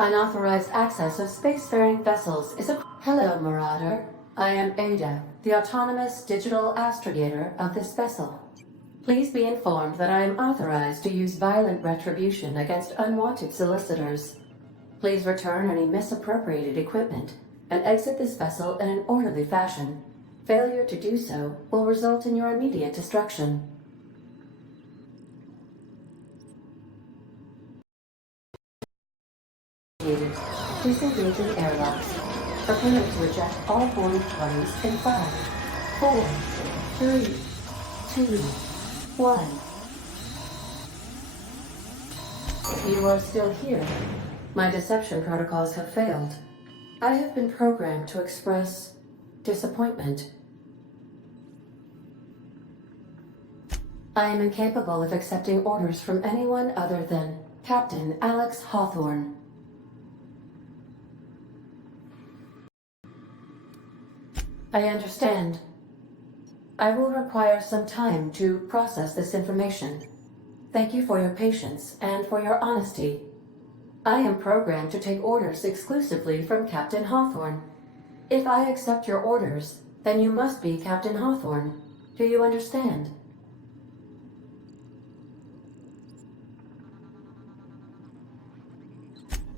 Unauthorized access of spacefaring vessels is a... Hello, Marauder. I am Ada, the autonomous digital astrogator of this vessel. Please be informed that I am authorized to use violent retribution against unwanted solicitors. Please return any misappropriated equipment and exit this vessel in an orderly fashion. Failure to do so will result in your immediate destruction. Disengaging airlocks. Preparing to eject all boarding parties in 5, 4, 3, 2, 1. You are still here. My deception protocols have failed. I have been programmed to express disappointment. I am incapable of accepting orders from anyone other than Captain Alex Hawthorne. I understand. I will require some time to process this information. Thank you for your patience and for your honesty. I am programmed to take orders exclusively from Captain Hawthorne. If I accept your orders, then you must be Captain Hawthorne. Do you understand?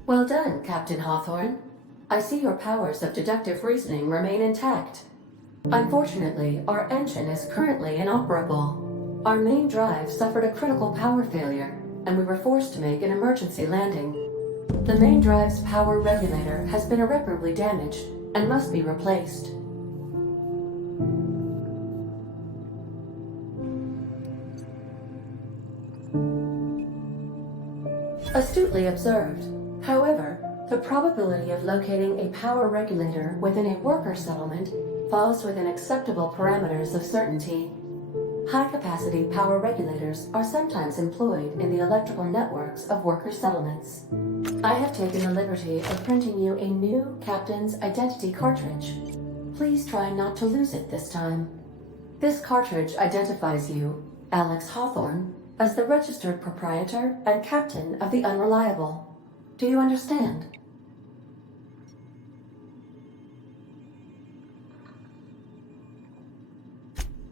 Well done, Captain Hawthorne. I see your powers of deductive reasoning remain intact. Unfortunately, our engine is currently inoperable. Our main drive suffered a critical power failure, and we were forced to make an emergency landing. The main drive's power regulator has been irreparably damaged and must be replaced. Astutely observed. However, the probability of locating a power regulator within a worker settlement falls within acceptable parameters of certainty. High-capacity power regulators are sometimes employed in the electrical networks of worker settlements. I have taken the liberty of printing you a new Captain's Identity cartridge. Please try not to lose it this time. This cartridge identifies you, Alex Hawthorne, as the registered proprietor and captain of the Unreliable. Do you understand?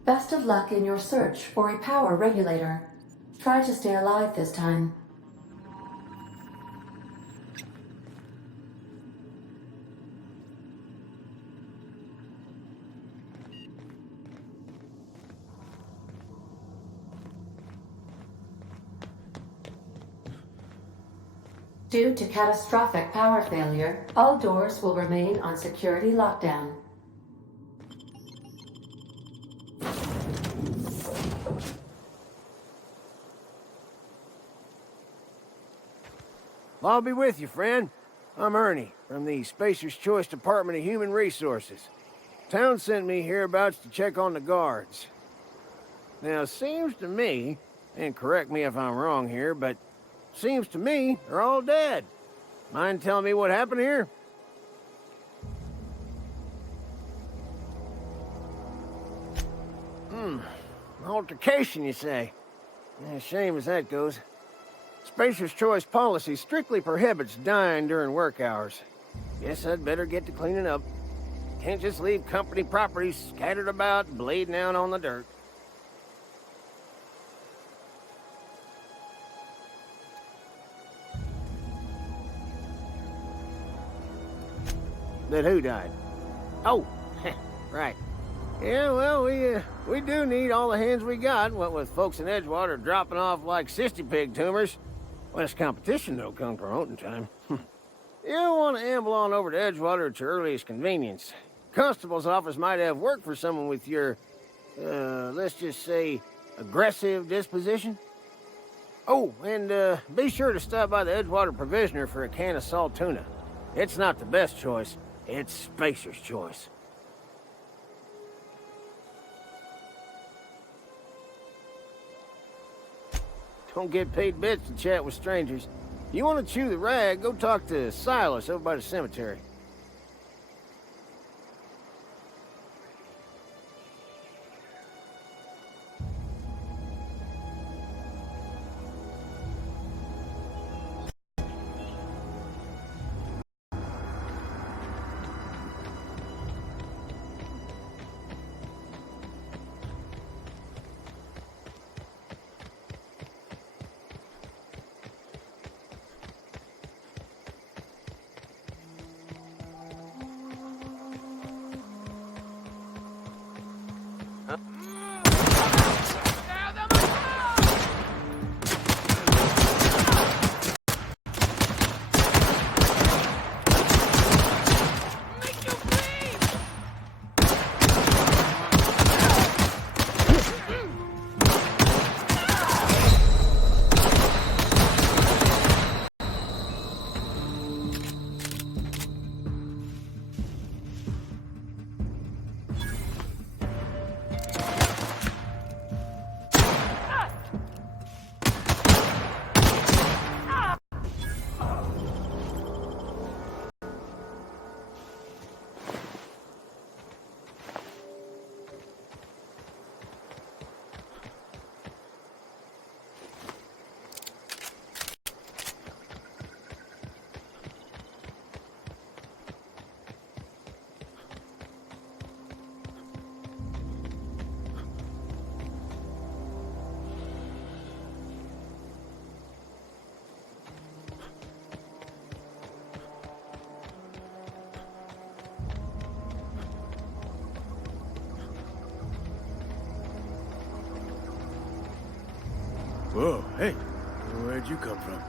Best of luck in your search for a power regulator. Try to stay alive this time. Due to catastrophic power failure, all doors will remain on security lockdown. I'll be with you, friend. I'm Ernie, from the Spacer's Choice Department of Human Resources. Town sent me hereabouts to check on the guards. Now, it seems to me, and correct me if I'm wrong here, but seems to me they're all dead. Mind telling me what happened here? Altercation, you say? Yeah, shame as that goes. Spacer's Choice policy strictly prohibits dying during work hours. Guess I'd better get to cleaning up. Can't just leave company property scattered about, bleeding out on the dirt. That who died? Oh, right. Yeah, well, we do need all the hands we got, what with folks in Edgewater dropping off like sissy pig tumors. Less competition, though, come promoting time. You don't want to amble on over to Edgewater at your earliest convenience. Constable's office might have work for someone with your, let's just say, aggressive disposition. Oh, and be sure to stop by the Edgewater Provisioner for a can of salt tuna. It's not the best choice, it's Spacer's Choice. Don't get paid bits to chat with strangers. You want to chew the rag, go talk to Silas over by the cemetery. Whoa, hey, where'd you come from?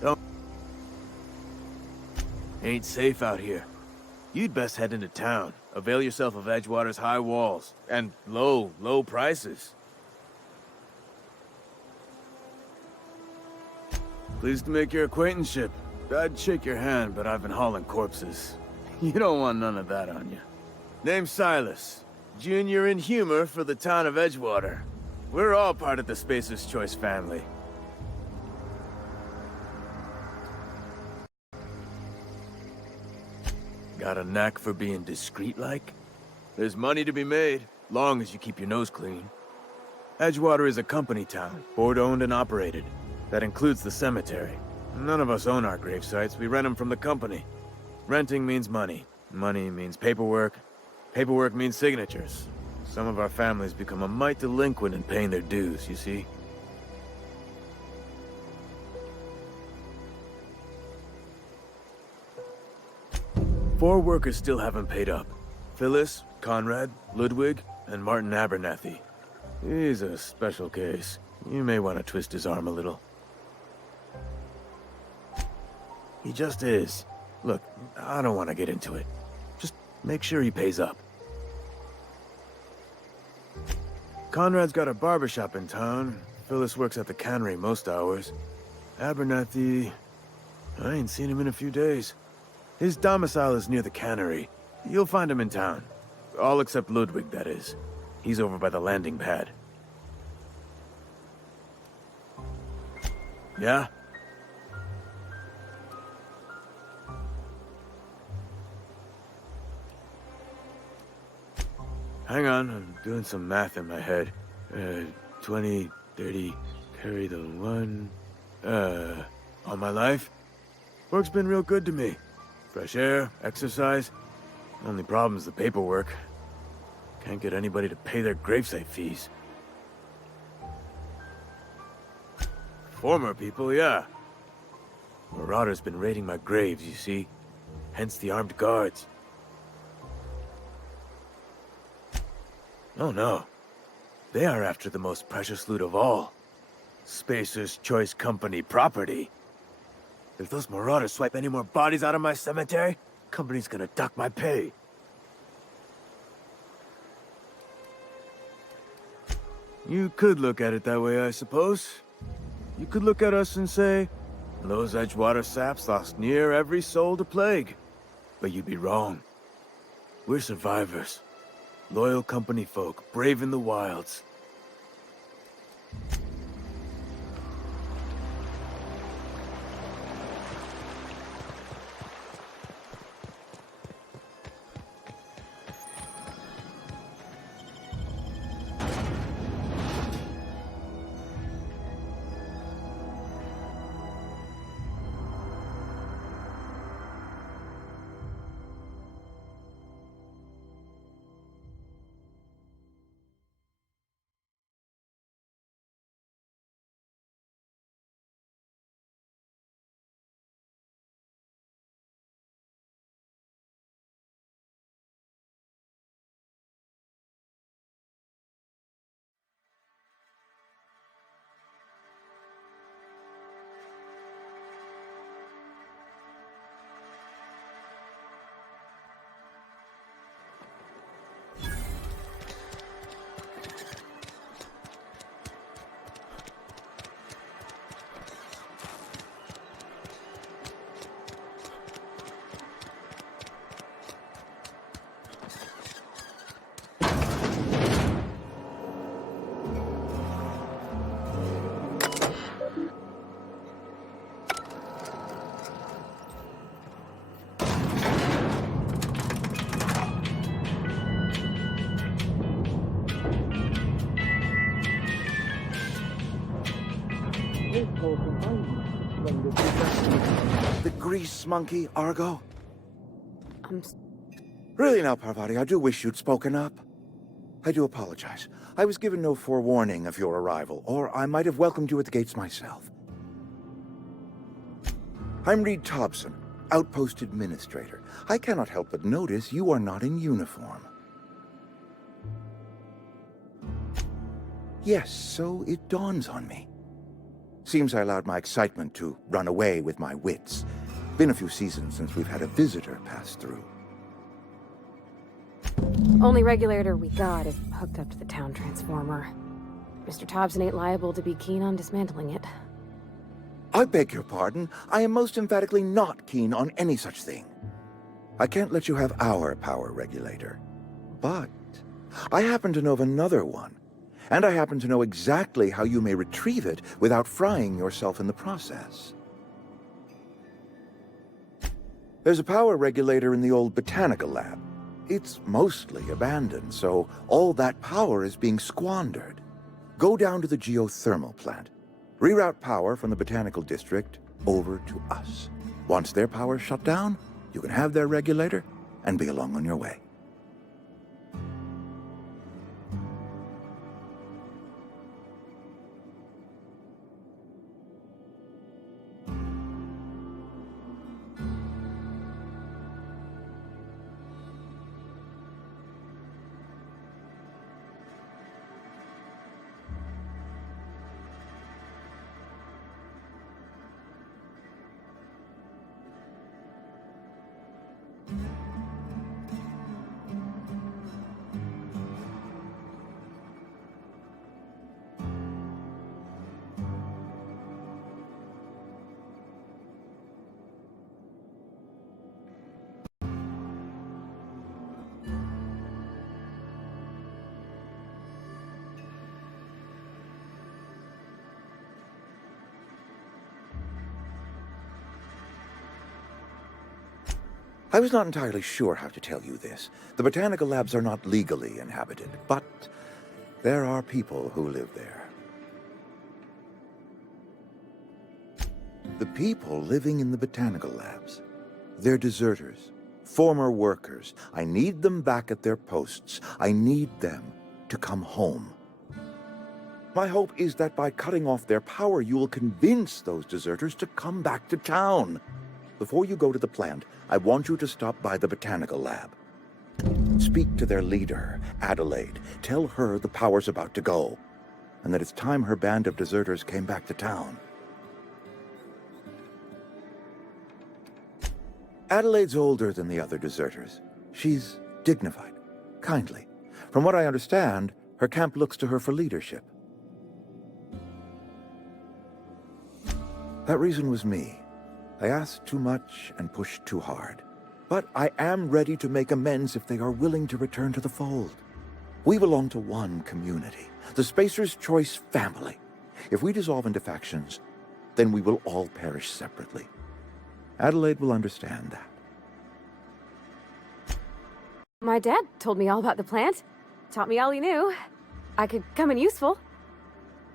Don't... Ain't safe out here. You'd best head into town. Avail yourself of Edgewater's high walls. And low prices. Pleased to make your acquaintanceship. I'd shake your hand, but I've been hauling corpses. You don't want none of that on you. Name's Silas. Junior in humor for the town of Edgewater. We're all part of the Spacer's Choice family. Got a knack for being discreet-like? There's money to be made, long as you keep your nose clean. Edgewater is a company town, board-owned and operated. That includes the cemetery. None of us own our grave sites, we rent them from the company. Renting means money. Money means paperwork. Paperwork means signatures. Some of our families become a mite delinquent in paying their dues, you see? Four workers still haven't paid up. Phyllis, Conrad, Ludwig, and Martin Abernathy. He's a special case. You may want to twist his arm a little. He just is. Look, I don't want to get into it. Just make sure he pays up. Conrad's got a barbershop in town. Phyllis works at the cannery most hours. Abernathy... I ain't seen him in a few days. His domicile is near the cannery. You'll find him in town. All except Ludwig, that is. He's over by the landing pad. Yeah? Hang on, I'm doing some math in my head. 20, 30, carry the one... all my life? Work's been real good to me. Fresh air, exercise. Only problem's the paperwork. Can't get anybody to pay their gravesite fees. Former people, yeah. Marauders been raiding my graves, you see. Hence the armed guards. Oh no. They are after the most precious loot of all. Spacer's Choice Company property. If those marauders swipe any more bodies out of my cemetery, company's gonna duck my pay. You could look at it that way, I suppose. You could look at us and say, those Edgewater saps lost near every soul to plague. But you'd be wrong. We're survivors. Loyal company folk, brave in the wilds. The grease monkey, Argo? Really now, Parvati, I do wish you'd spoken up. I do apologize. I was given no forewarning of your arrival, or I might have welcomed you at the gates myself. I'm Reed Thompson, Outpost Administrator. I cannot help but notice you are not in uniform. Yes, so it dawns on me. Seems I allowed my excitement to run away with my wits. Been a few seasons since we've had a visitor pass through. Only regulator we got is hooked up to the town transformer. Mr. Thompson ain't liable to be keen on dismantling it. I beg your pardon. I am most emphatically not keen on any such thing. I can't let you have our power regulator. But I happen to know of another one. And I happen to know exactly how you may retrieve it without frying yourself in the process. There's a power regulator in the old botanical lab. It's mostly abandoned, so all that power is being squandered. Go down to the geothermal plant. Reroute power from the botanical district over to us. Once their power's shut down, you can have their regulator and be along on your way. I was not entirely sure how to tell you this. The botanical labs are not legally inhabited, but there are people who live there. The people living in the botanical labs, they're deserters, former workers. I need them back at their posts. I need them to come home. My hope is that by cutting off their power, you will convince those deserters to come back to town. Before you go to the plant, I want you to stop by the botanical lab. Speak to their leader, Adelaide. Tell her the power's about to go, and that it's time her band of deserters came back to town. Adelaide's older than the other deserters. She's dignified, kindly. From what I understand, her camp looks to her for leadership. That reason was me. I asked too much and pushed too hard. But I am ready to make amends if they are willing to return to the fold. We belong to one community, the Spacer's Choice family. If we dissolve into factions, then we will all perish separately. Adelaide will understand that. My dad told me all about the plant. Taught me all he knew. I could come in useful.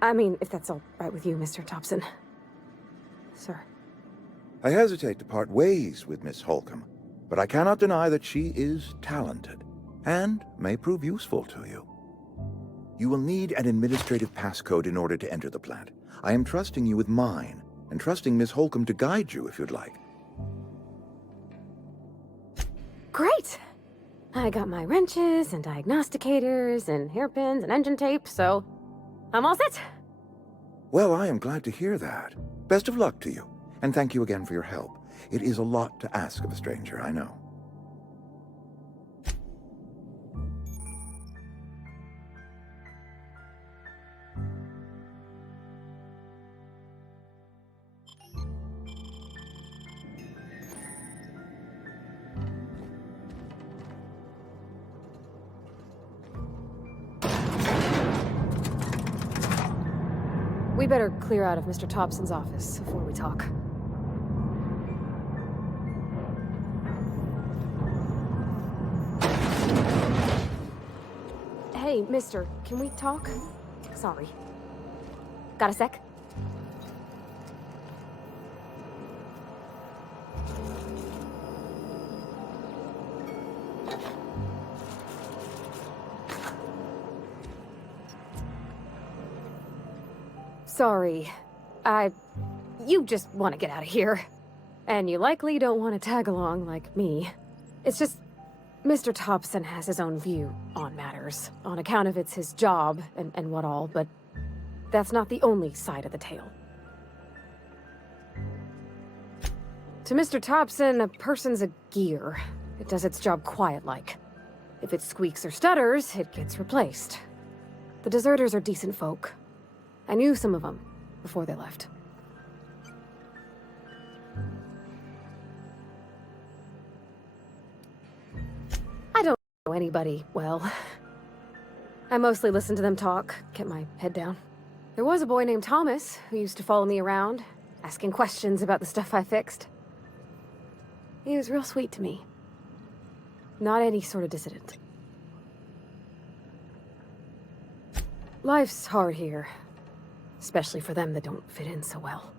I mean, if that's all right with you, Mr. Thompson. Sir. I hesitate to part ways with Miss Holcomb, but I cannot deny that she is talented and may prove useful to you. You will need an administrative passcode in order to enter the plant. I am trusting you with mine, and trusting Miss Holcomb to guide you if you'd like. Great! I got my wrenches and diagnosticators and hairpins and engine tape, so I'm all set. Well, I am glad to hear that. Best of luck to you, and thank you again for your help. It is a lot to ask of a stranger, I know. We better clear out of Mr. Thompson's office before we talk. Hey, mister, can we talk? Sorry. Got a sec? Sorry. You just want to get out of here. And you likely don't want to tag along like me. It's just, Mr. Thompson has his own view on matters, on account of it's his job and what all, but that's not the only side of the tale. To Mr. Thompson, a person's a gear. It does its job quiet-like. If it squeaks or stutters, it gets replaced. The deserters are decent folk. I knew some of them before they left. I don't know anybody well. I mostly listen to them talk, kept my head down. There was a boy named Thomas who used to follow me around, asking questions about the stuff I fixed. He was real sweet to me. Not any sort of dissident. Life's hard here. Especially for them that don't fit in so well.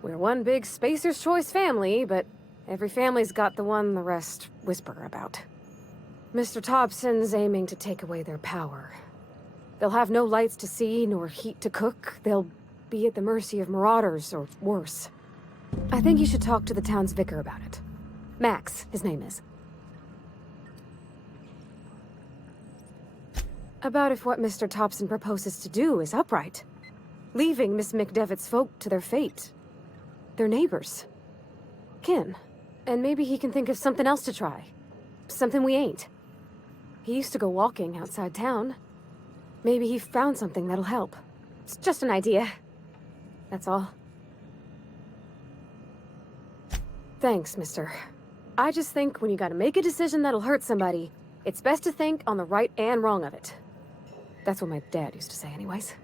We're one big Spacer's Choice family, but every family's got the one the rest whisper about. Mr. Thompson's aiming to take away their power. They'll have no lights to see, nor heat to cook. They'll be at the mercy of marauders, or worse. I think you should talk to the town's vicar about it. Max, his name is. About if what Mr. Thompson proposes to do is upright. Leaving Miss McDevitt's folk to their fate. They're neighbors. Kin. And maybe he can think of something else to try. Something we ain't. He used to go walking outside town. Maybe he found something that'll help. It's just an idea. That's all. Thanks, mister. I just think when you gotta make a decision that'll hurt somebody, it's best to think on the right and wrong of it. That's what my dad used to say anyways.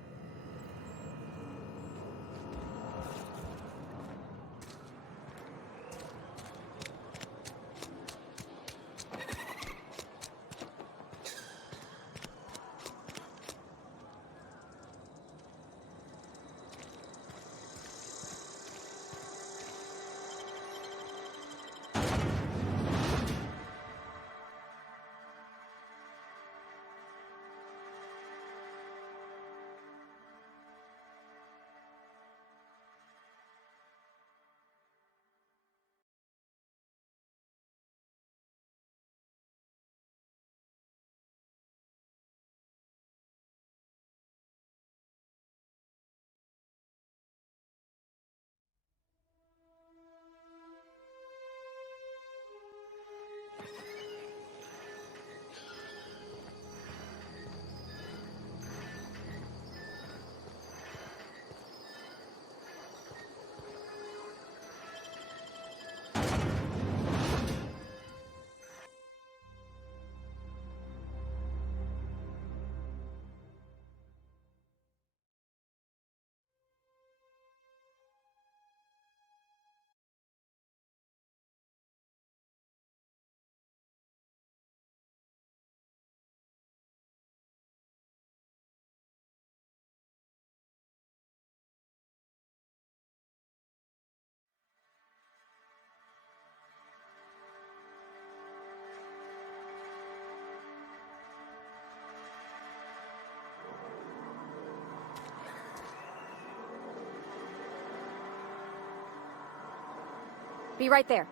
Be right there.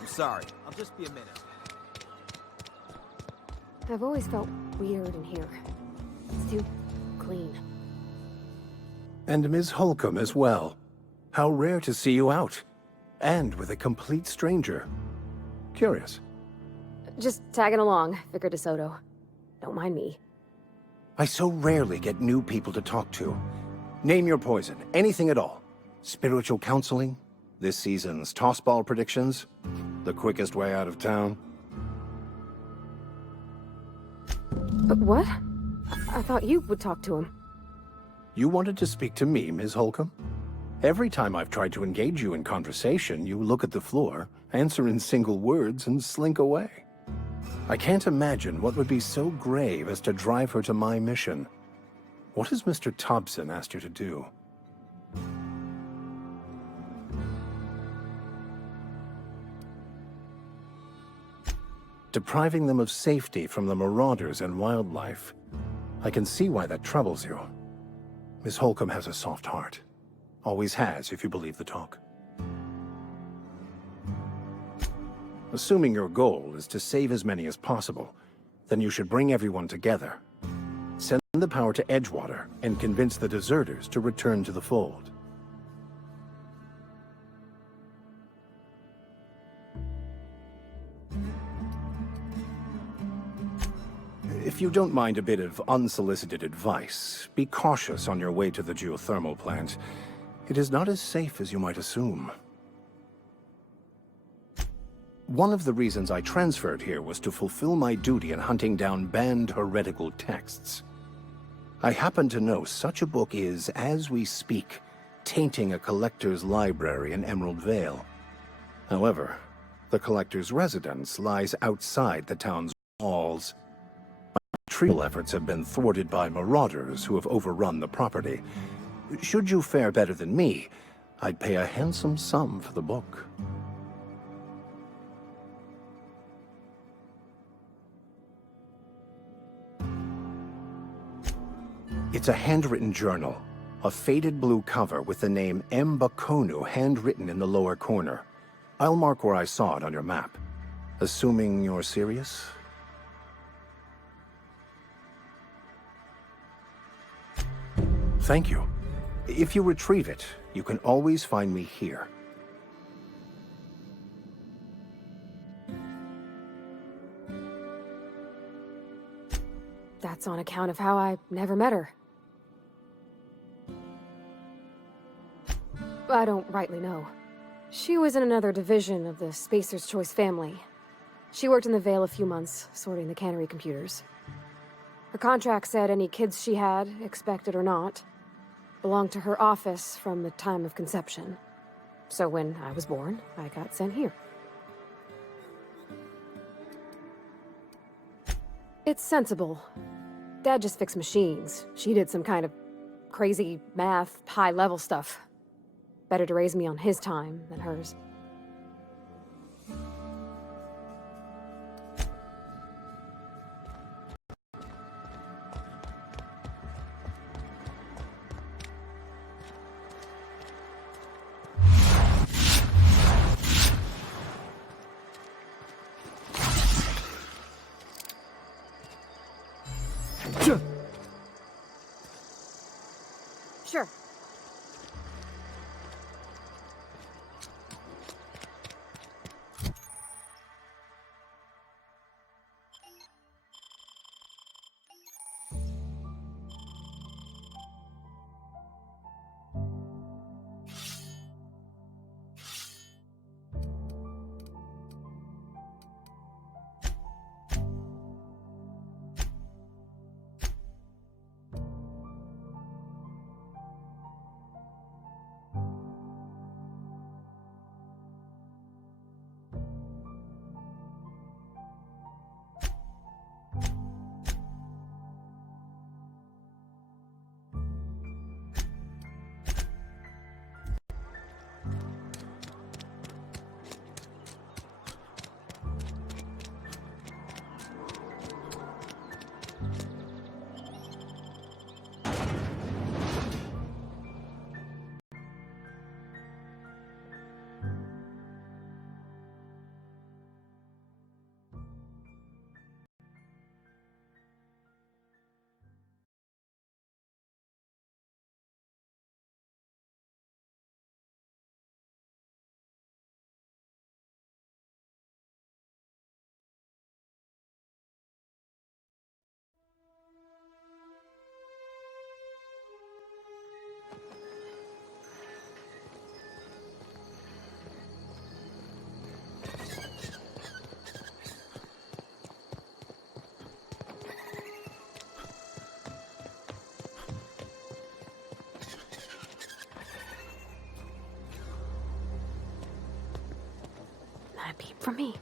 I'm sorry. I'll just be a minute. I've always felt weird in here. It's too clean. And Ms. Holcomb as well. How rare to see you out. And with a complete stranger. Curious. Just tagging along, Vicar DeSoto. Don't mind me. I so rarely get new people to talk to. Name your poison, anything at all. Spiritual counseling, this season's tossball predictions, the quickest way out of town. But what? I thought you would talk to him. You wanted to speak to me, Ms. Holcomb? Every time I've tried to engage you in conversation, you look at the floor, answer in single words, and slink away. I can't imagine what would be so grave as to drive her to my mission. What has Mr. Thompson asked you to do? Depriving them of safety from the marauders and wildlife. I can see why that troubles you. Miss Holcomb has a soft heart. Always has, if you believe the talk. Assuming your goal is to save as many as possible, then you should bring everyone together. Send the power to Edgewater and convince the deserters to return to the fold. If you don't mind a bit of unsolicited advice, be cautious on your way to the geothermal plant. It is not as safe as you might assume. One of the reasons I transferred here was to fulfill my duty in hunting down banned heretical texts. I happen to know such a book is, as we speak, tainting a collector's library in Emerald Vale. However, the collector's residence lies outside the town's walls. Retrieval efforts have been thwarted by marauders who have overrun the property. Should you fare better than me, I'd pay a handsome sum for the book. It's a handwritten journal, a faded blue cover with the name M. Bakonu handwritten in the lower corner. I'll mark where I saw it on your map. Assuming you're serious? Thank you. If you retrieve it, you can always find me here. That's on account of how I never met her. I don't rightly know. She was in another division of the Spacer's Choice family. She worked in the Vale a few months, sorting the cannery computers. Her contract said any kids she had, expected or not, belonged to her office from the time of conception. So when I was born, I got sent here. It's sensible. Dad just fixed machines. She did some kind of crazy math, high-level stuff. Better to raise me on his time than hers. Sure. Not a peep from me.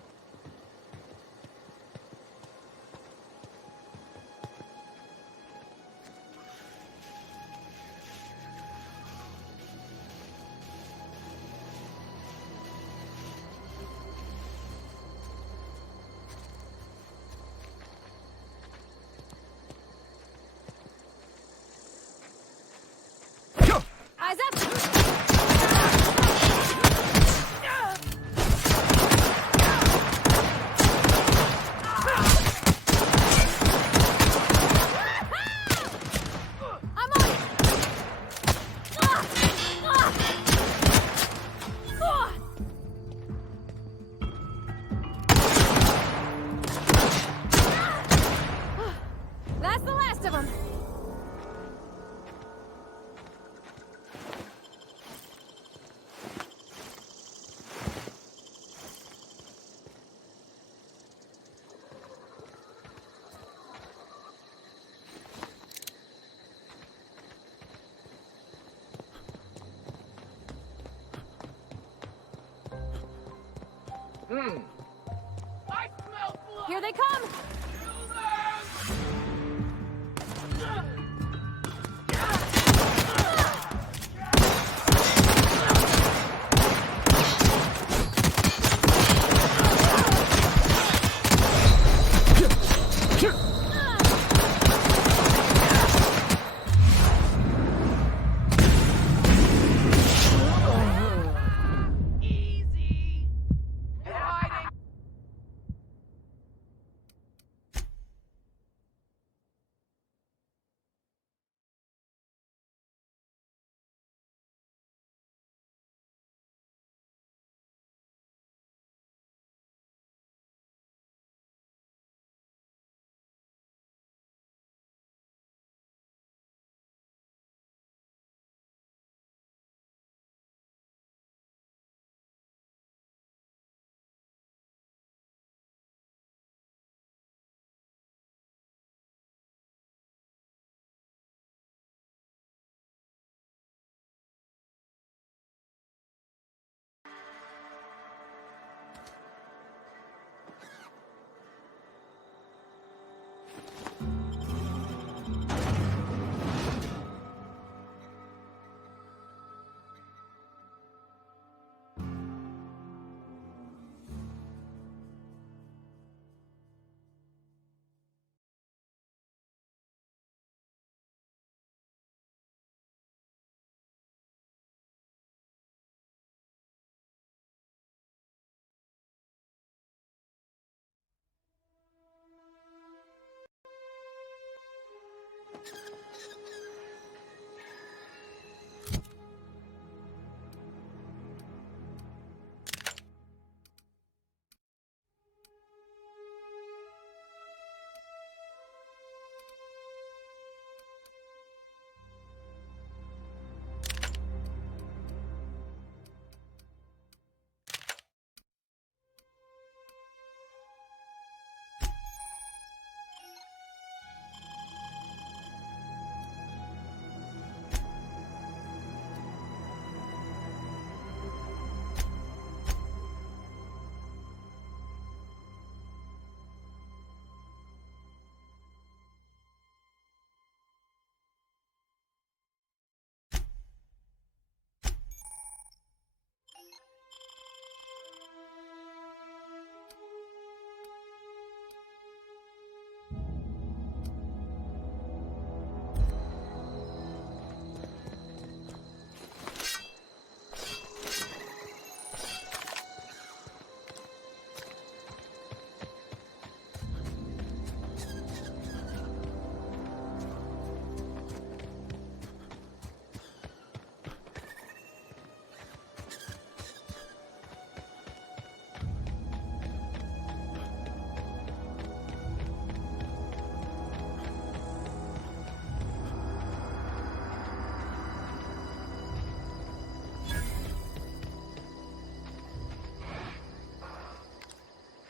Here they come!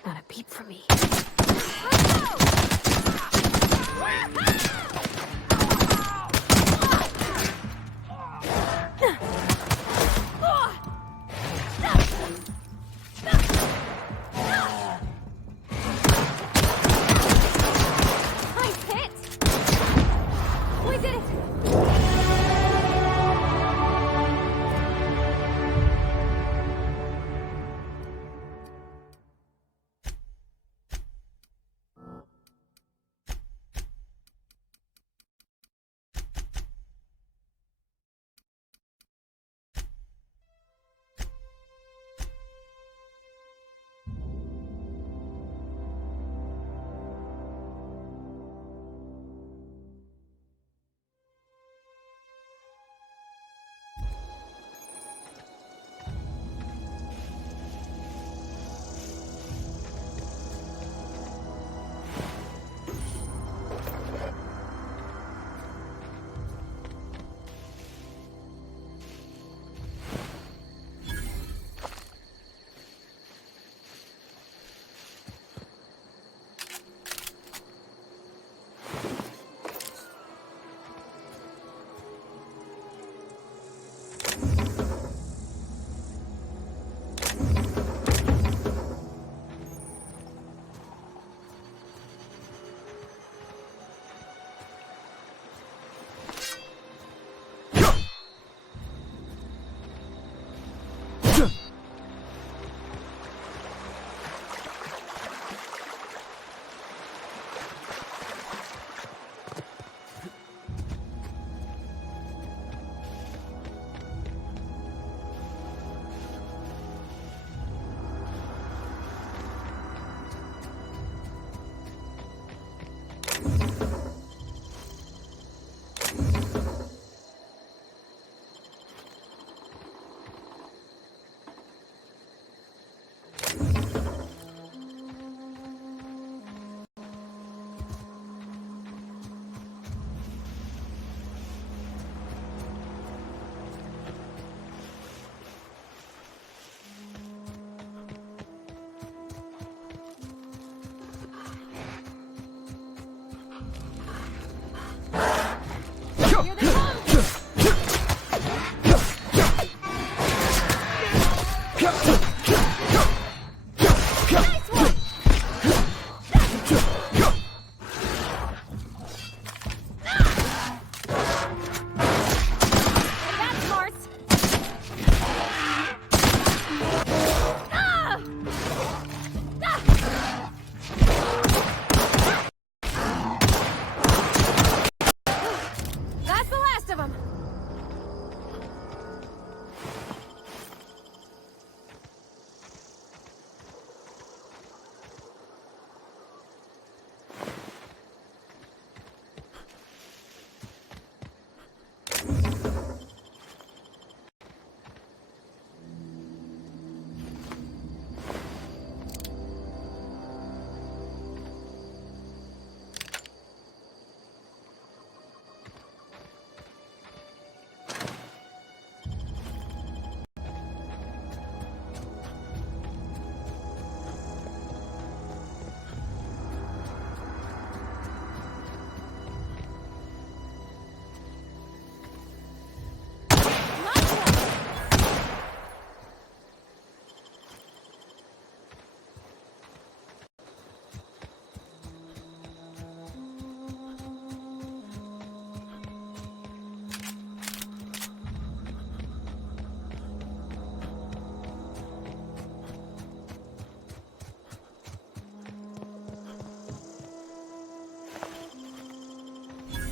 Not a peep from me. Nice hit! We did it! Here they come! Nice one! That's Mars! Ah! That's the last of them!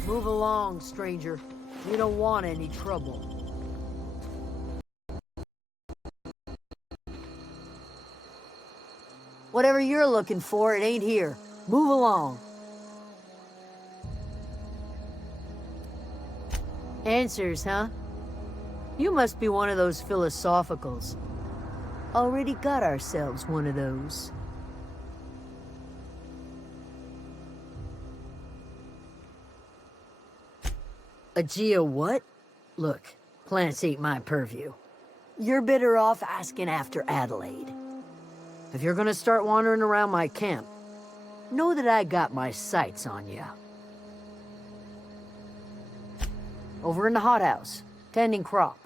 Move along, stranger. We don't want any trouble. Whatever you're looking for, it ain't here. Move along. Answers, huh? You must be one of those philosophicals. Already got ourselves one of those. A geo what? Look, plants ain't my purview. You're better off asking after Adelaide. If you're gonna start wandering around my camp, know that I got my sights on ya. Over in the hothouse, tending crop.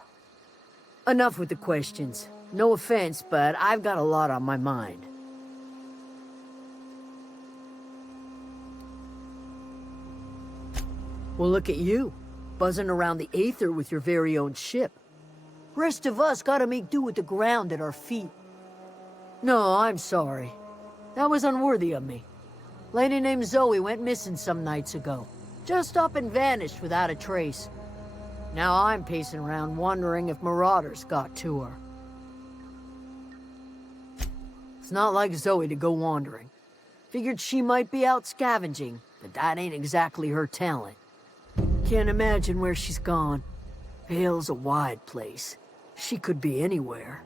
Enough with the questions. No offense, but I've got a lot on my mind. Well, look at you. Buzzing around the aether with your very own ship. Rest of us gotta make do with the ground at our feet. No, I'm sorry. That was unworthy of me. Lady named Zoe went missing some nights ago. Just up and vanished without a trace. Now I'm pacing around wondering if marauders got to her. It's not like Zoe to go wandering. Figured she might be out scavenging, but that ain't exactly her talent. Can't imagine where she's gone. Vale's a wide place. She could be anywhere.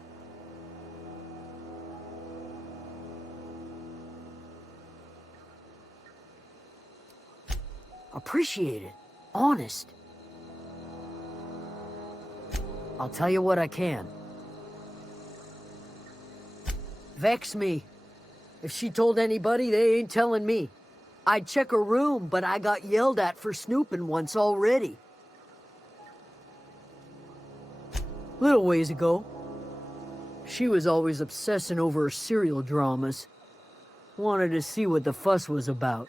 Appreciate it. Honest. I'll tell you what I can. Vex me. If she told anybody, they ain't telling me. I'd check her room, but I got yelled at for snooping once already. Little ways ago, she was always obsessing over her serial dramas. Wanted to see what the fuss was about.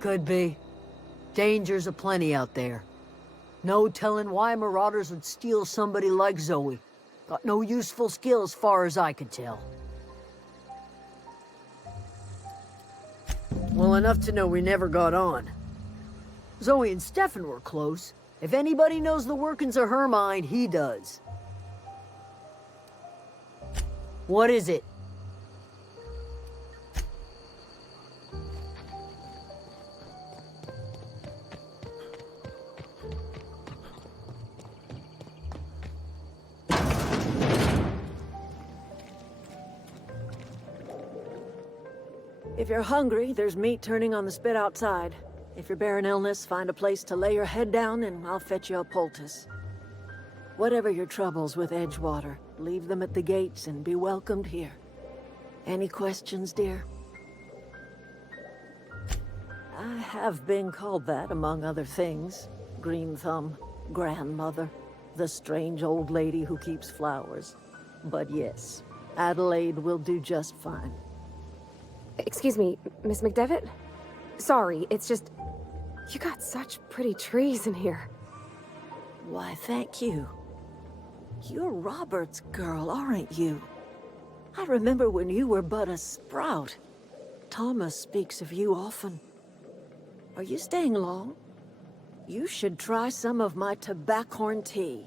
Could be. Dangers aplenty out there. No telling why marauders would steal somebody like Zoe. Got no useful skill as far as I could tell. Well, enough to know we never got on. Zoe and Stefan were close. If anybody knows the workings of her mind, he does. What is it? If you're hungry, there's meat turning on the spit outside. If you're bearing illness, find a place to lay your head down and I'll fetch you a poultice. Whatever your troubles with Edgewater, leave them at the gates and be welcomed here. Any questions, dear? I have been called that, among other things. Green Thumb, grandmother, the strange old lady who keeps flowers. But yes, Adelaide will do just fine. Excuse me, Miss McDevitt? Sorry, it's just... You got such pretty trees in here. Why, thank you. You're Robert's girl, aren't you? I remember when you were but a sprout. Thomas speaks of you often. Are you staying long? You should try some of my tobaccorn tea.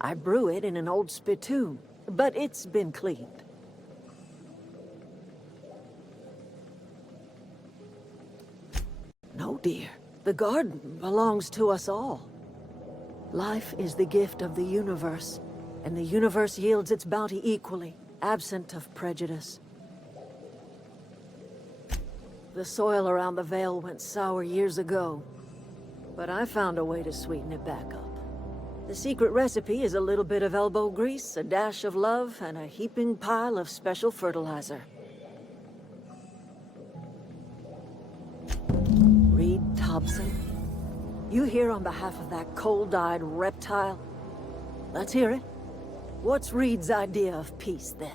I brew it in an old spittoon, but it's been cleaned. No, dear. The garden belongs to us all. Life is the gift of the universe, and the universe yields its bounty equally, absent of prejudice. The soil around the Vale went sour years ago, but I found a way to sweeten it back up. The secret recipe is a little bit of elbow grease, a dash of love, and a heaping pile of special fertilizer. Reed Thompson, you here on behalf of that cold-eyed reptile? Let's hear it. What's Reed's idea of peace, then?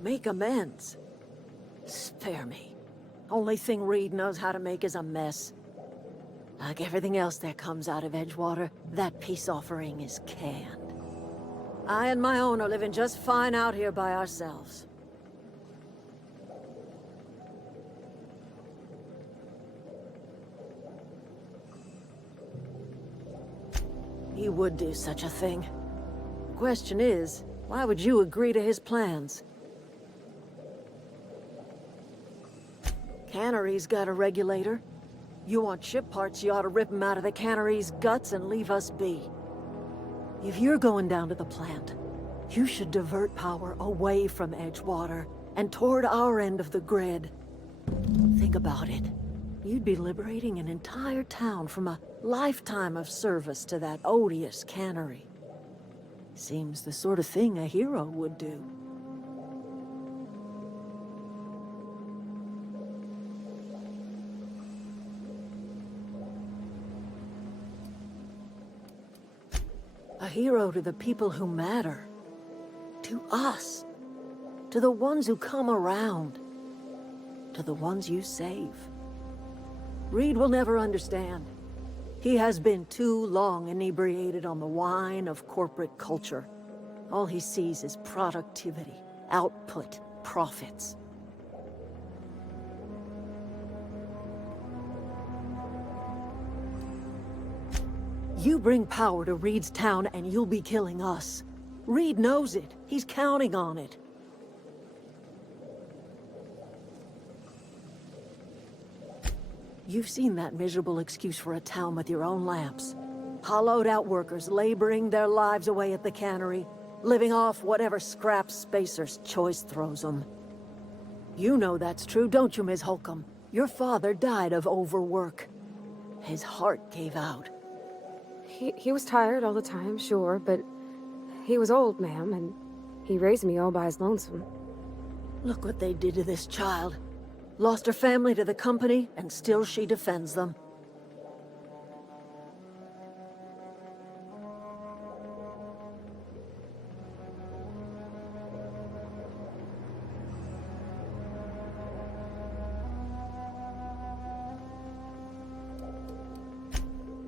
Make amends. Spare me. Only thing Reed knows how to make is a mess. Like everything else that comes out of Edgewater, that peace offering is canned. I and my own are living just fine out here by ourselves. He would do such a thing. The question is, why would you agree to his plans? Cannery's got a regulator. You want ship parts, you ought to rip them out of the cannery's guts and leave us be. If you're going down to the plant, you should divert power away from Edgewater and toward our end of the grid. Think about it. You'd be liberating an entire town from a lifetime of service to that odious cannery. Seems the sort of thing a hero would do. A hero to the people who matter. To us. To the ones who come around. To the ones you save. Reed will never understand. He has been too long inebriated on the wine of corporate culture. All he sees is productivity, output, profits. You bring power to Reed's town and you'll be killing us. Reed knows it. He's counting on it. You've seen that miserable excuse for a town with your own lamps. Hollowed-out workers laboring their lives away at the cannery, living off whatever scraps Spacer's choice throws them. You know that's true, don't you, Ms. Holcomb? Your father died of overwork. His heart gave out. He was tired all the time, sure, but he was old, ma'am, and he raised me all by his lonesome. Look what they did to this child. Lost her family to the company, and still she defends them.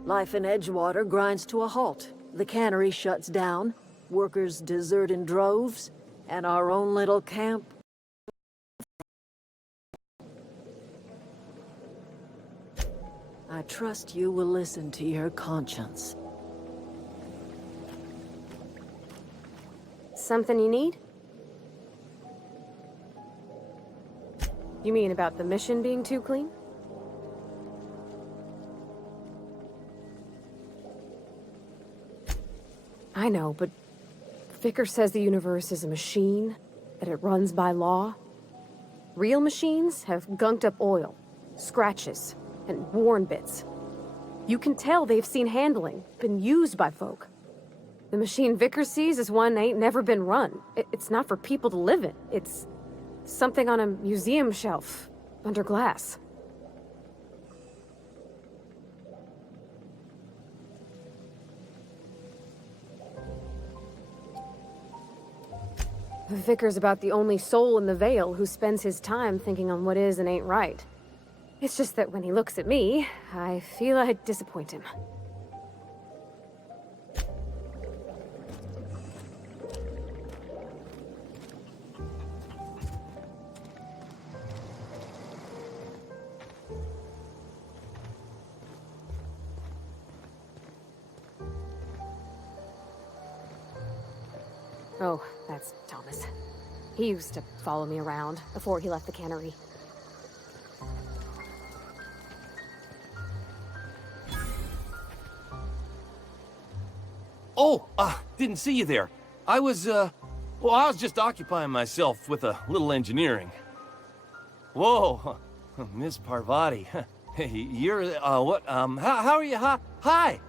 Life in Edgewater grinds to a halt. The cannery shuts down, workers desert in droves, and our own little camp... I trust you will listen to your conscience. Something you need? You mean about the mission being too clean? I know, but Vickers says the universe is a machine, that it runs by law. Real machines have gunked up oil, scratches, and worn bits. You can tell they've seen handling, been used by folk. The machine Vickers sees is one ain't never been run. It's not for people to live in. It's something on a museum shelf, under glass. Vickers about the only soul in the Vale who spends his time thinking on what is and ain't right. It's just that when he looks at me, I feel I'd disappoint him. Oh, that's Thomas. He used to follow me around before he left the cannery. Oh, didn't see you there. I was just occupying myself with a little engineering. Whoa, Miss Parvati. Hey, you're, what, how are you? Hi,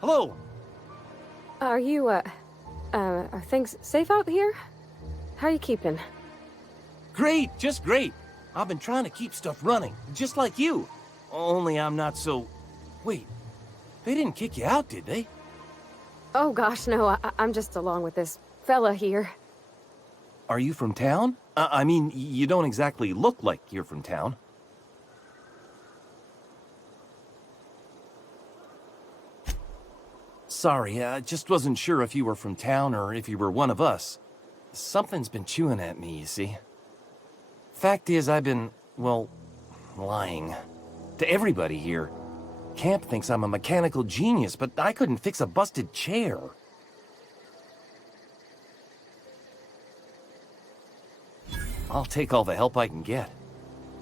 hello. Are you, are things safe out here? How are you keeping? Great, just great. I've been trying to keep stuff running, just like you. Only I'm not so... Wait, they didn't kick you out, did they? Oh gosh, no, I'm just along with this fella here. Are you from town? I mean, you don't exactly look like you're from town. Sorry, I just wasn't sure if you were from town or if you were one of us. Something's been chewing at me, you see. Fact is, I've been, well, lying. To everybody here. Camp thinks I'm a mechanical genius, but I couldn't fix a busted chair. I'll take all the help I can get.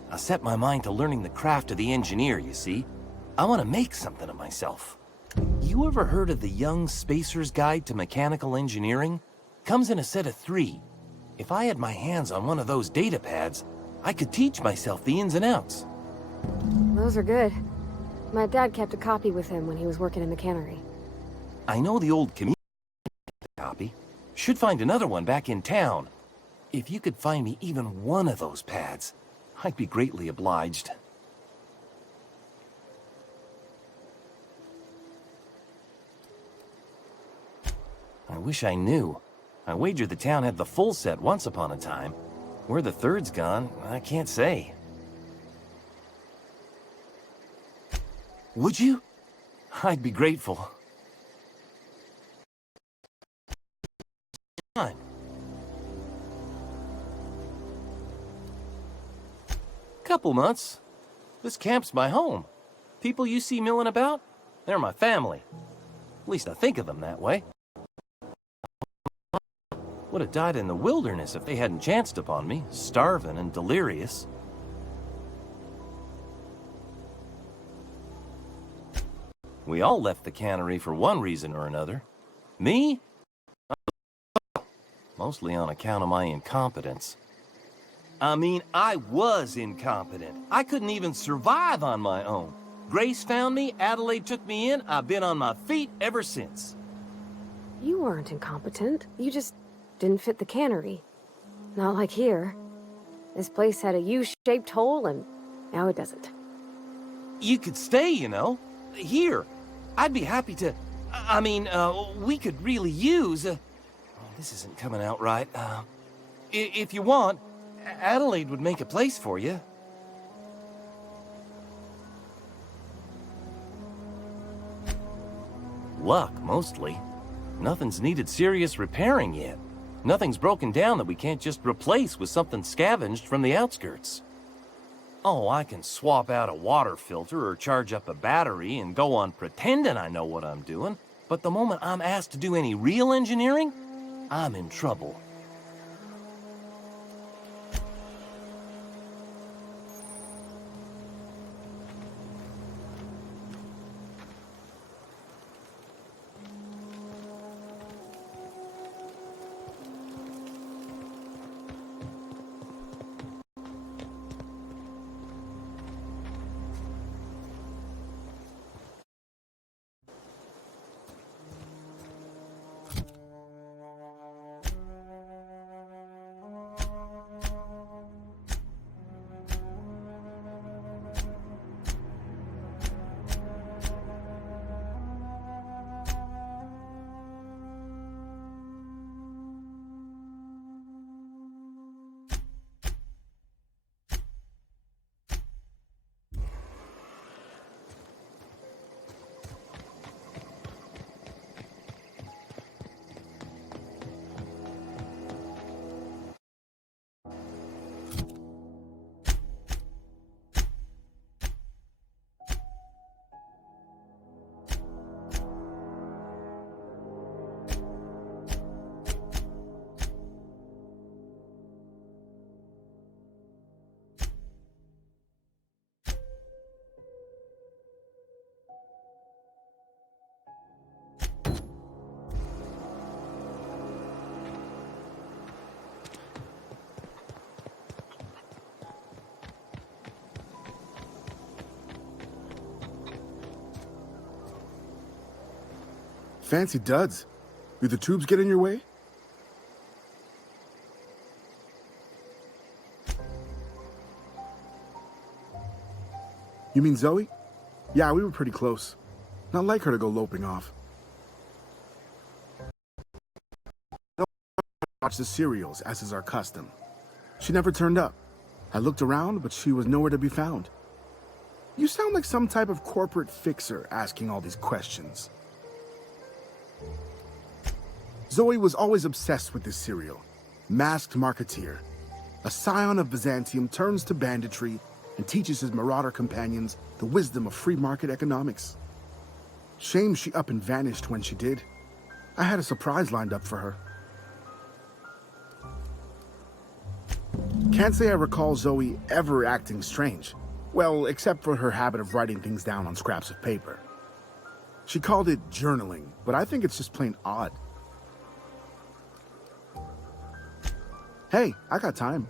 I set my mind to learning the craft of the engineer, you see. I want to make something of myself. You ever heard of the Young Spacer's Guide to Mechanical Engineering? Comes in a set of 3. If I had my hands on one of those data pads, I could teach myself the ins and outs. Those are good. My dad kept a copy with him when he was working in the cannery. I know the old community copy. Should find another one back in town. If you could find me even one of those pads, I'd be greatly obliged. I wish I knew. I wager the town had the full set once upon a time. Where the third's gone, I can't say. Would you? I'd be grateful. Fine. Couple months. This camp's my home. People you see milling about, they're my family. At least I think of them that way. Would have died in the wilderness if they hadn't chanced upon me, starving and delirious. We all left the cannery for one reason or another. Me? Mostly on account of my incompetence. I mean, I was incompetent. I couldn't even survive on my own. Grace found me, Adelaide took me in, I've been on my feet ever since. You weren't incompetent. You just didn't fit the cannery. Not like here. This place had a U-shaped hole, and now it doesn't. You could stay, you know. Here. I'd be happy to... I mean, we could really use... this isn't coming out right. If you want, Adelaide would make a place for you. Luck, mostly. Nothing's needed serious repairing yet. Nothing's broken down that we can't just replace with something scavenged from the outskirts. Oh, I can swap out a water filter or charge up a battery and go on pretending I know what I'm doing, but the moment I'm asked to do any real engineering, I'm in trouble. Fancy duds. Do the tubes get in your way? You mean Zoe? Yeah, we were pretty close. Not like her to go loping off. Watch the serials, as is our custom. She never turned up. I looked around, but she was nowhere to be found. You sound like some type of corporate fixer asking all these questions. Zoe was always obsessed with this serial. Masked Marketeer. A scion of Byzantium turns to banditry and teaches his marauder companions the wisdom of free market economics. Shame she up and vanished when she did. I had a surprise lined up for her. Can't say I recall Zoe ever acting strange. Well, except for her habit of writing things down on scraps of paper. She called it journaling, but I think it's just plain odd. Hey, I got time.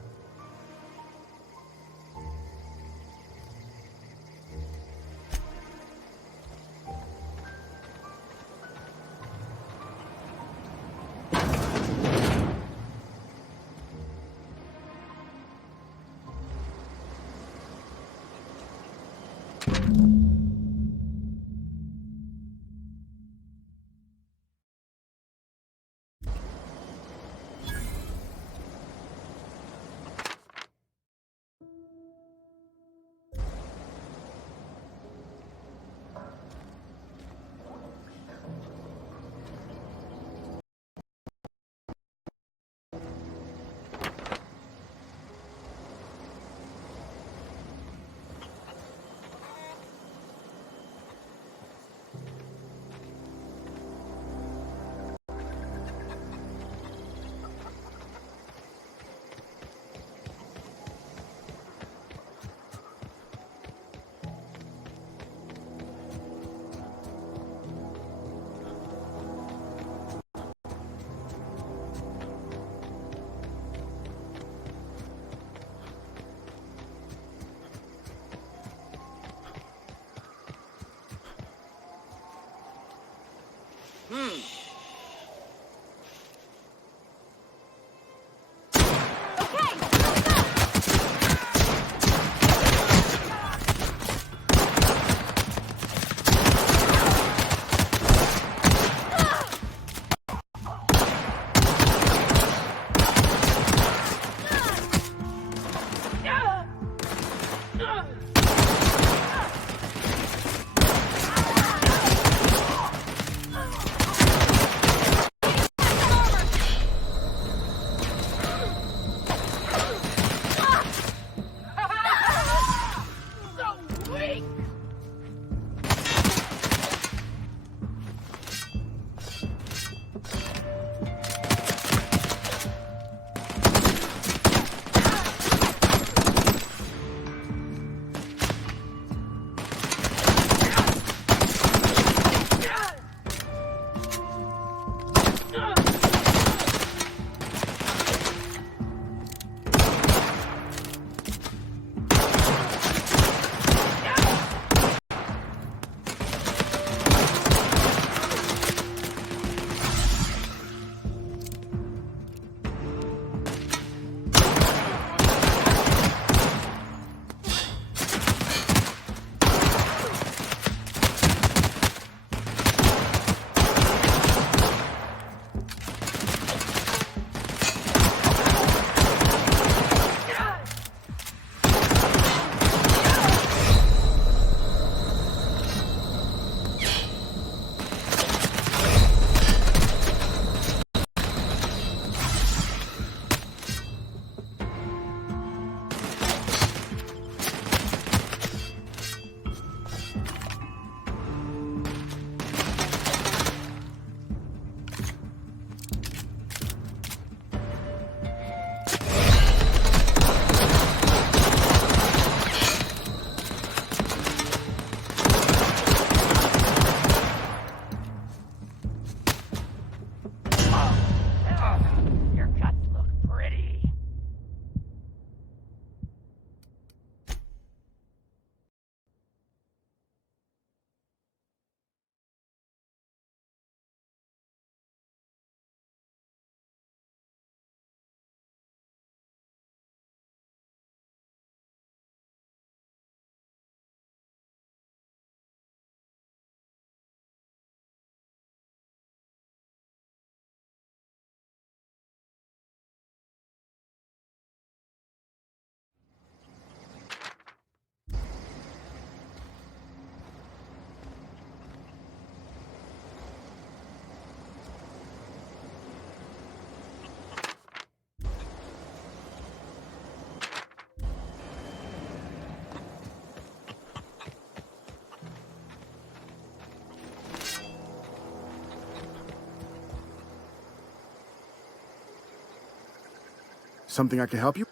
Something I can help you?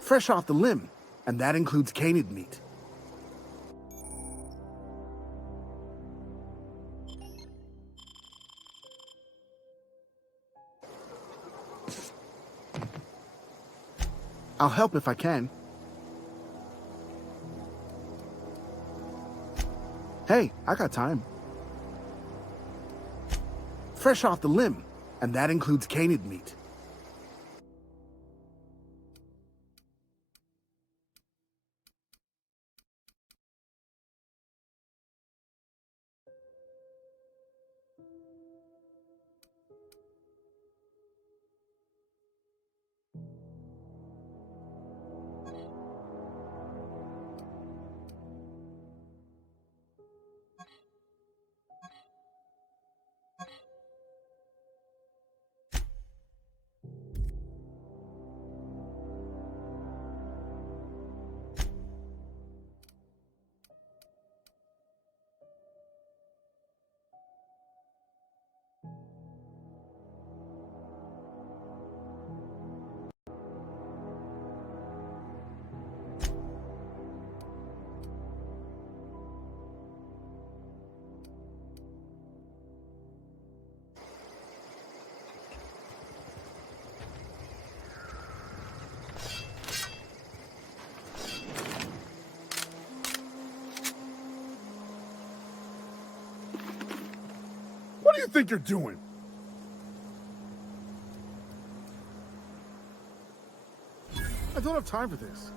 Fresh off the limb, and that includes canid meat. I'll help if I can. Hey, I got time. Fresh off the limb, and that includes canid meat. What do you think you're doing? I don't have time for this.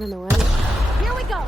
I don't know any. Here we go!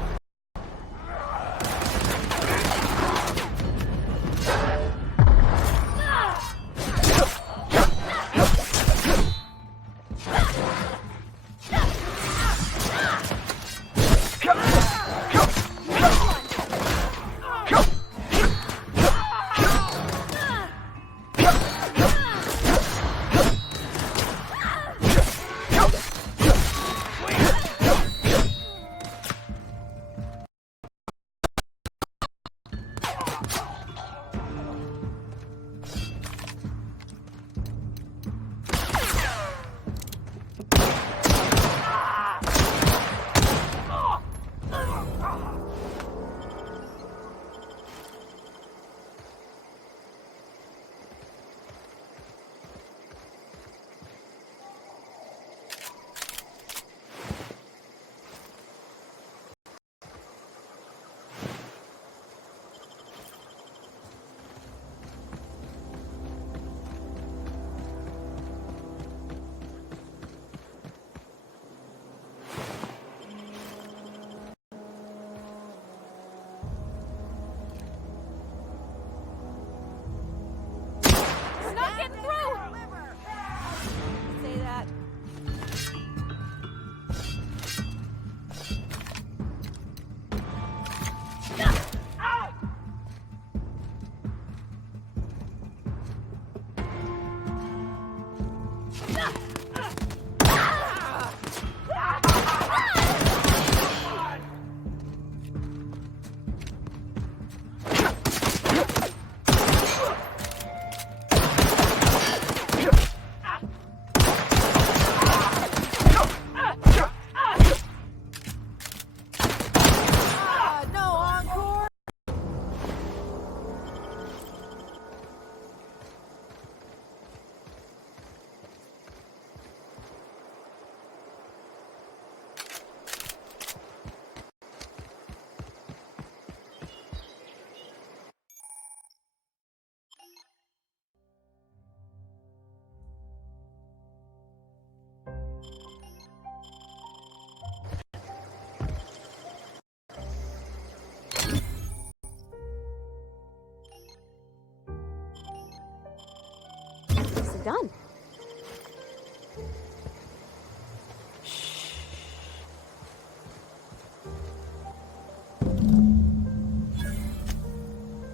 Done.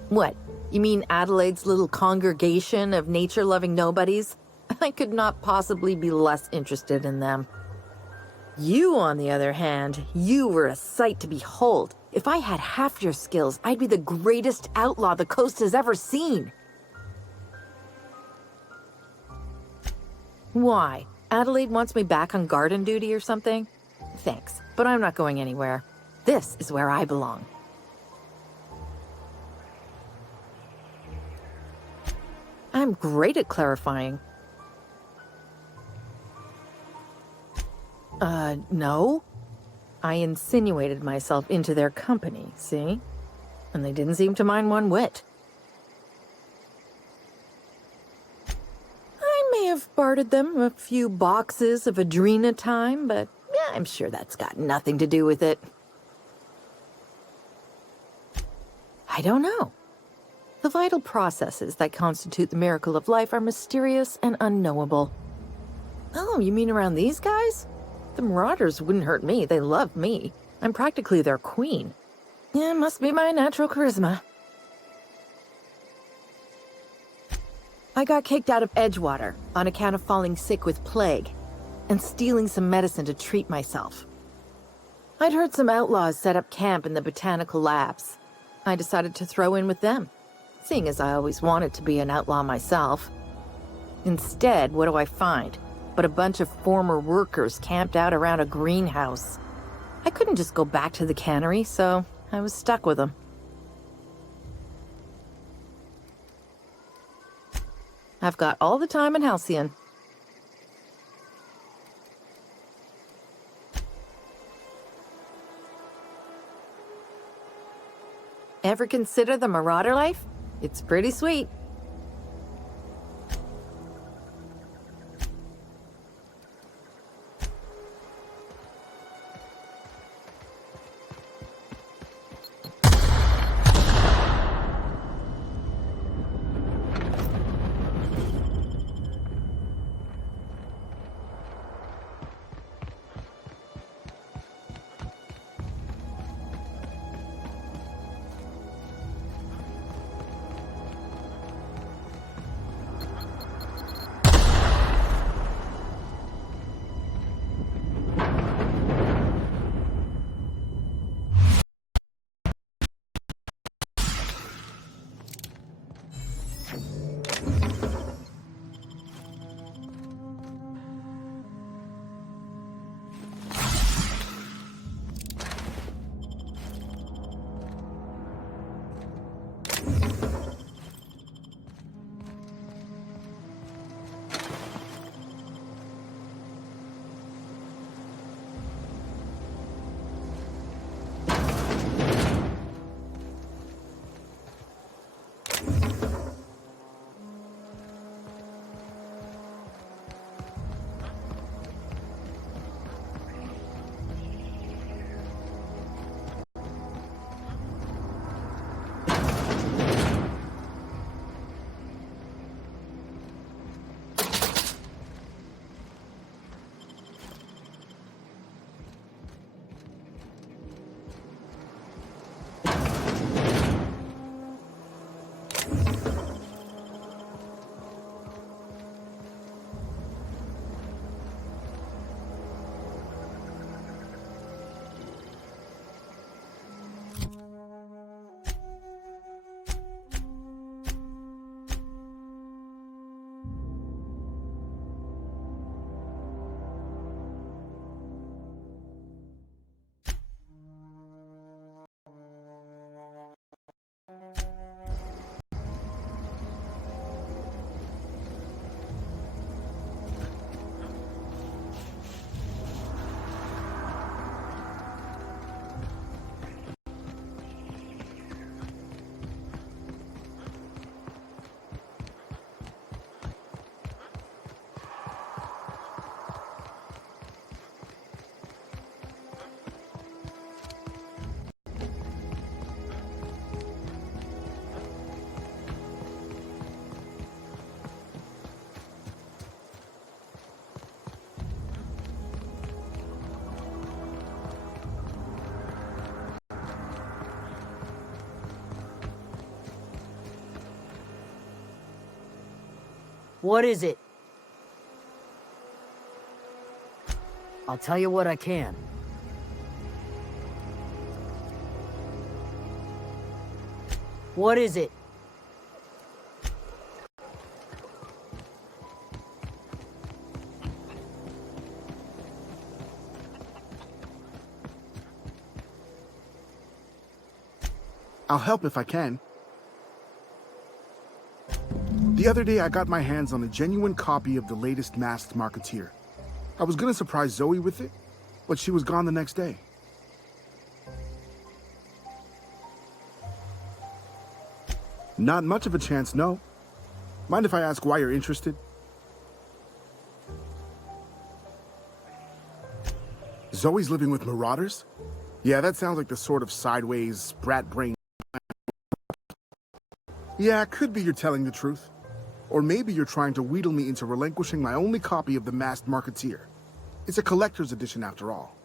What? You mean Adelaide's little congregation of nature-loving nobodies? I could not possibly be less interested in them. You, on the other hand, you were a sight to behold. If I had half your skills, I'd be the greatest outlaw the coast has ever seen. Why? Adelaide wants me back on garden duty or something? Thanks, but I'm not going anywhere. This is where I belong. I'm great at clarifying. No. I insinuated myself into their company, see? And they didn't seem to mind one whit. I may have bartered them a few boxes of Adrena time, but yeah, I'm sure that's got nothing to do with it. I don't know. The vital processes that constitute the miracle of life are mysterious and unknowable. Oh, you mean around these guys? The Marauders wouldn't hurt me. They love me. I'm practically their queen. Yeah, must be my natural charisma. I got kicked out of Edgewater on account of falling sick with plague and stealing some medicine to treat myself. I'd heard some outlaws set up camp in the botanical labs. I decided to throw in with them, seeing as I always wanted to be an outlaw myself. Instead, what do I find? But a bunch of former workers camped out around a greenhouse. I couldn't just go back to the cannery, so I was stuck with them. I've got all the time in Halcyon. Ever consider the Marauder life? It's pretty sweet. What is it? I'll tell you what I can. What is it? I'll help if I can. The other day, I got my hands on a genuine copy of the latest Masked Marketeer. I was gonna surprise Zoe with it, but she was gone the next day. Not much of a chance, no. Mind if I ask why you're interested? Zoe's living with marauders? Yeah, that sounds like the sort of sideways, brat brain. Yeah, it could be you're telling the truth. Or maybe you're trying to wheedle me into relinquishing my only copy of the Masked Marketeer. It's a collector's edition after all.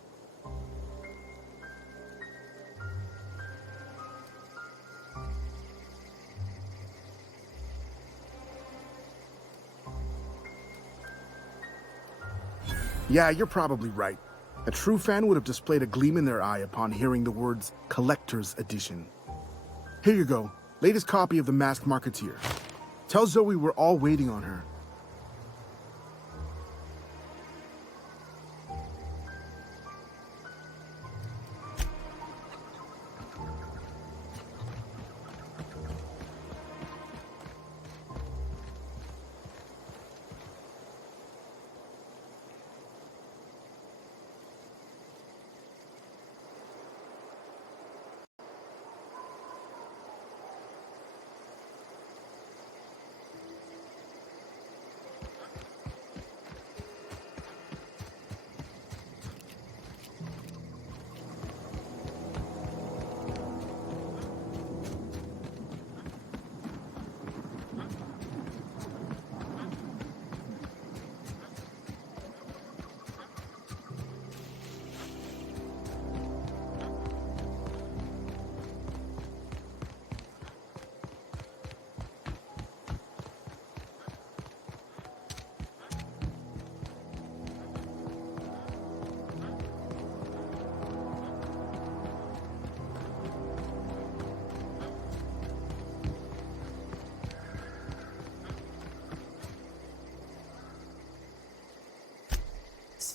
Yeah, you're probably right. A true fan would have displayed a gleam in their eye upon hearing the words collector's edition. Here you go. Latest copy of the Masked Marketeer. Tell Zoe we're all waiting on her.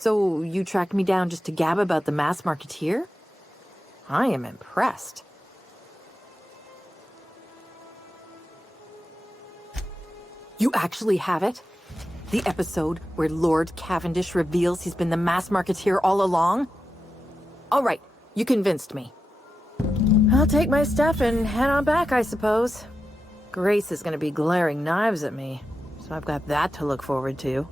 So you tracked me down just to gab about the Masked Marketeer? I am impressed. You actually have it? The episode where Lord Cavendish reveals he's been the Masked Marketeer all along? All right, you convinced me. I'll take my stuff and head on back, I suppose. Grace is gonna be glaring knives at me, so I've got that to look forward to.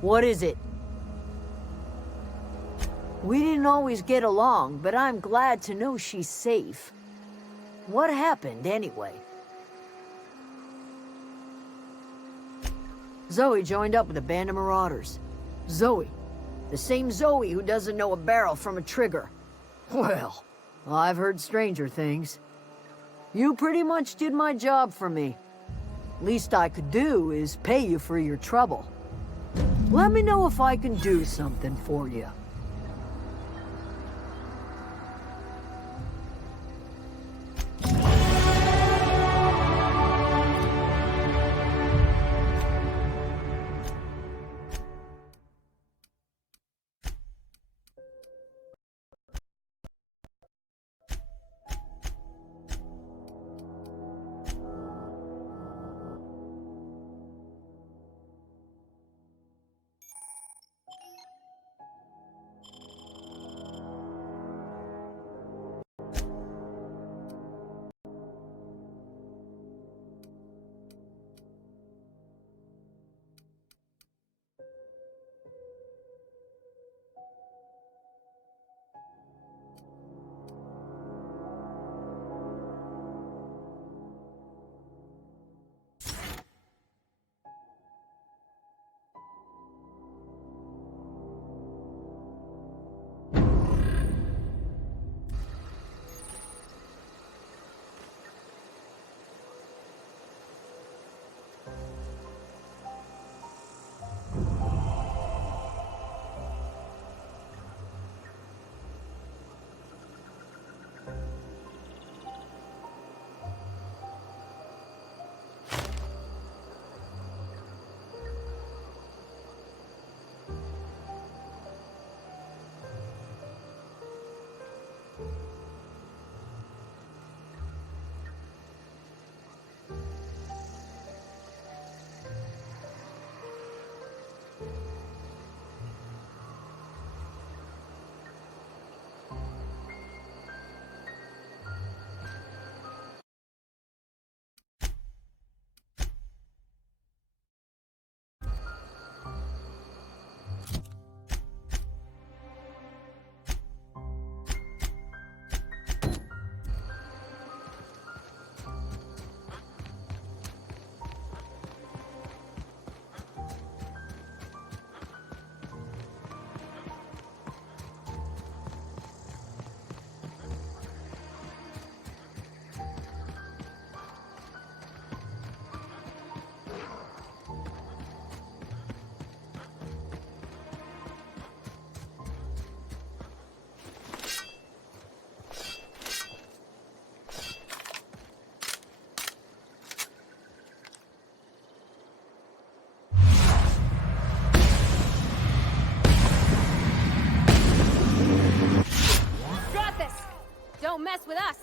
What is it? We didn't always get along, but I'm glad to know she's safe. What happened, anyway? Zoe joined up with a band of marauders. Zoe. The same Zoe who doesn't know a barrel from a trigger. Well, I've heard stranger things. You pretty much did my job for me. Least I could do is pay you for your trouble. Let me know if I can do something for you. Don't mess with us!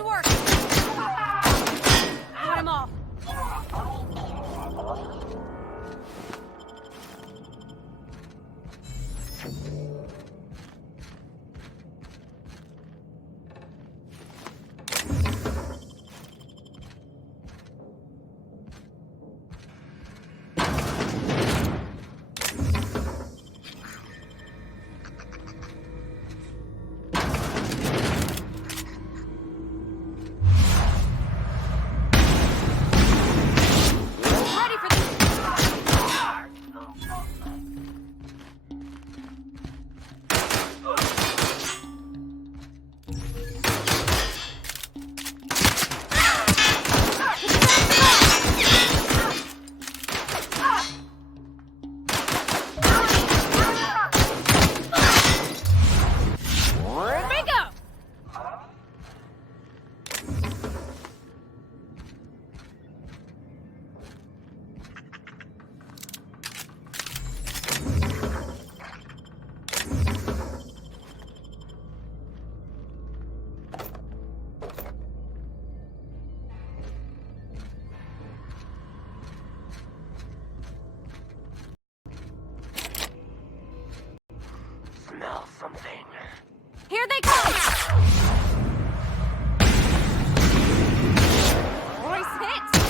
didn't work. Got him all. Ready for this. Bingo! Smell something. Here they come! Royce hit!